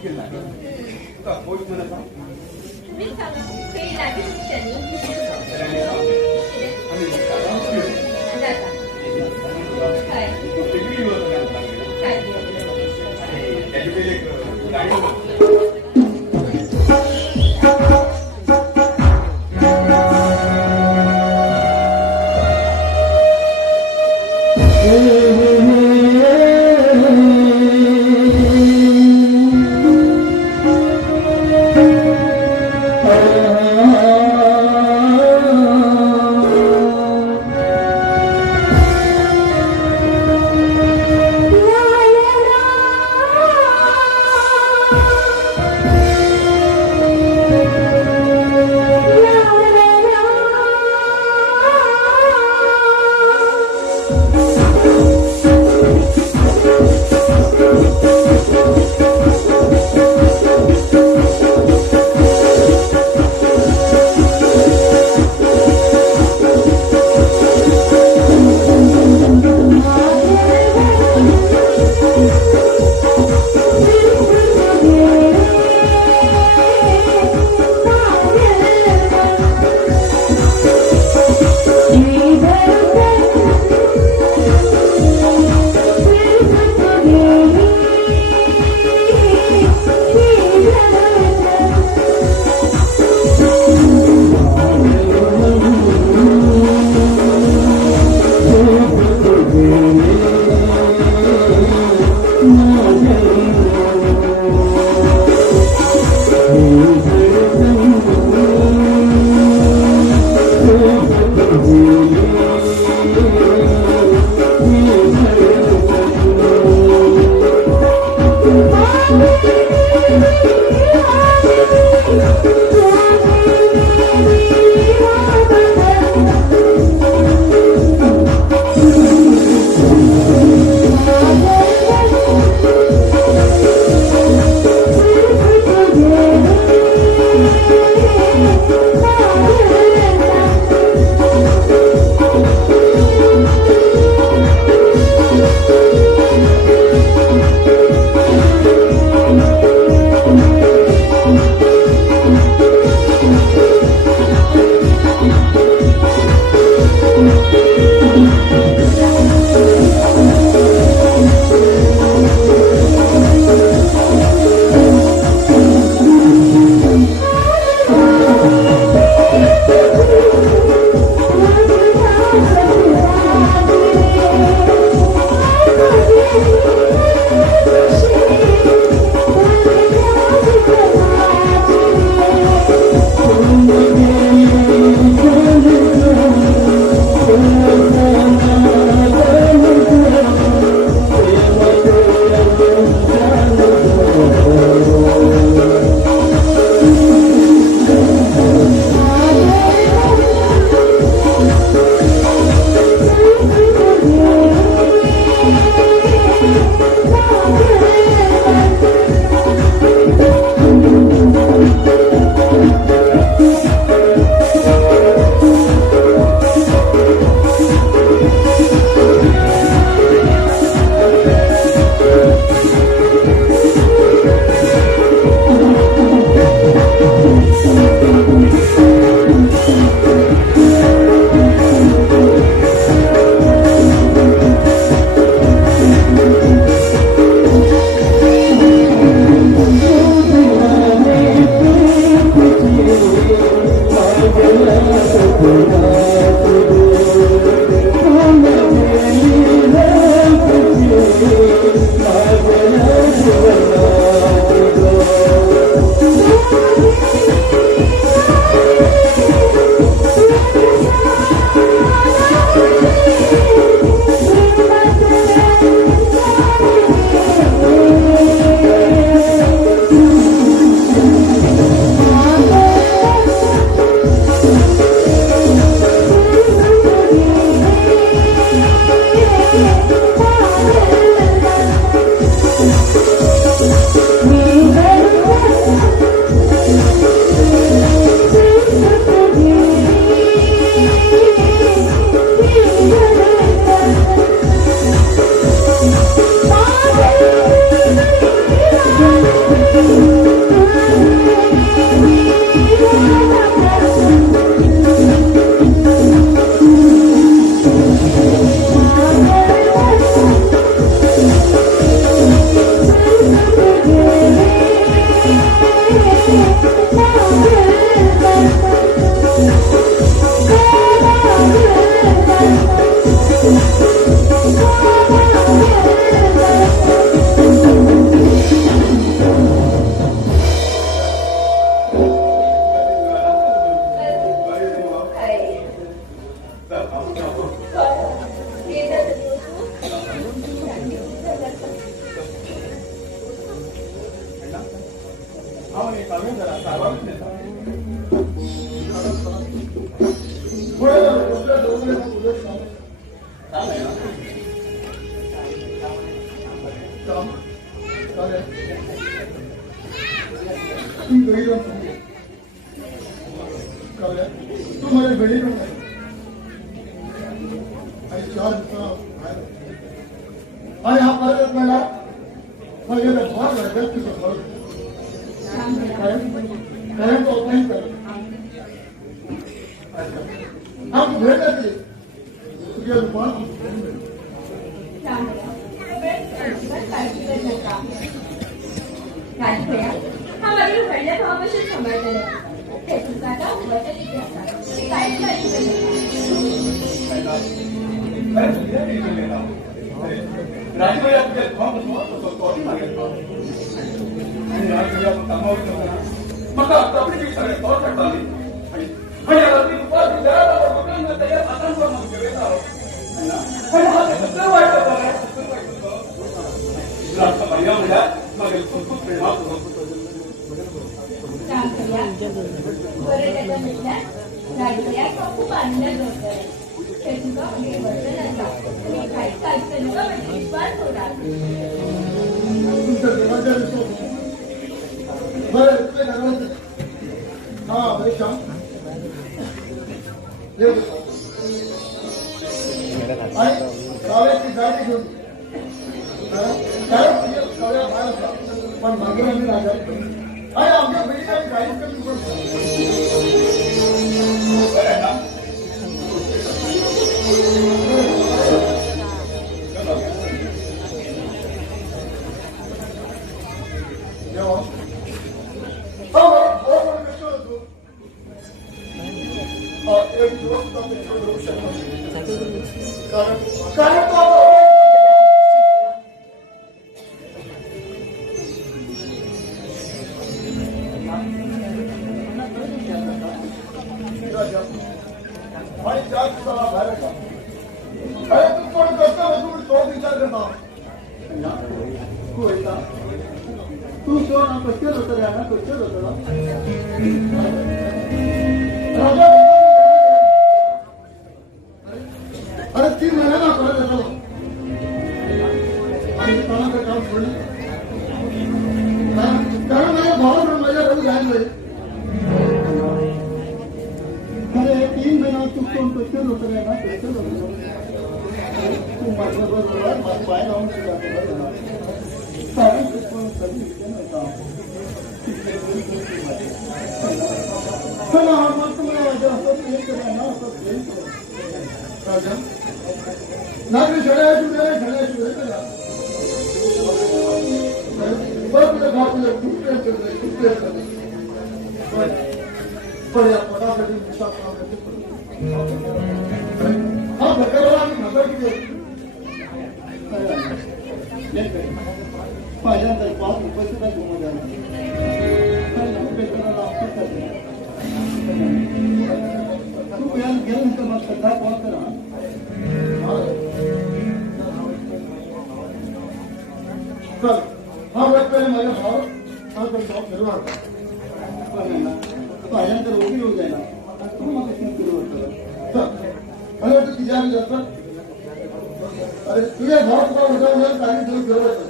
Thank you. तुम्हाला वेळी आणि हा परत मला म्हणजे बहुत गलत की कायम तो नहीं कर आप भेज दे ये दुकान भैया हमारे भैया तो हमेशा संभालते हैं राजभैया मागे आणि राजभैया कामावर मग आपली जी सगळे तोड टाकली आणि रात्री दुपारी जरा बघून तयार आपण पण घेऊन आहोत पण हा सगळं वाईट होतं सगळं वाईट होतं रात्र भैया म्हणजे मग खूप प्रेमा खूप आनंद होतो ते तुका मी काही काय तुका विश्वास होता पण मागे आणि आमच्या बहिणीला गाडी कमी तू क्यों ना क्वेश्चन होता रहना क्वेश्चन होता अरे 3 महीना ना परत येतो आणि कोणाचं काम सोडलं कारण माझ्या भावाकडून माझ्या घरी जायला अरे 3 महिना तू कोण क्वेश्चन होता रहना क्वेश्चन होता तू माझ्याबरोबर माझं पाय लावून कारण माझ्यानंतर 5 रुपये सुद्धा घेऊन जाणार तू गेल्यानंतर मग सध्या कॉल करा हा पहिले माझ्या भाव हा पण जॉब फिरवा माझ्यानंतर उभी होऊ जायला तू मग फिरवत अरे तू तिच्या जातात अरे तुझ्या भाव तुला उठवलं काही तुम्ही फिरवत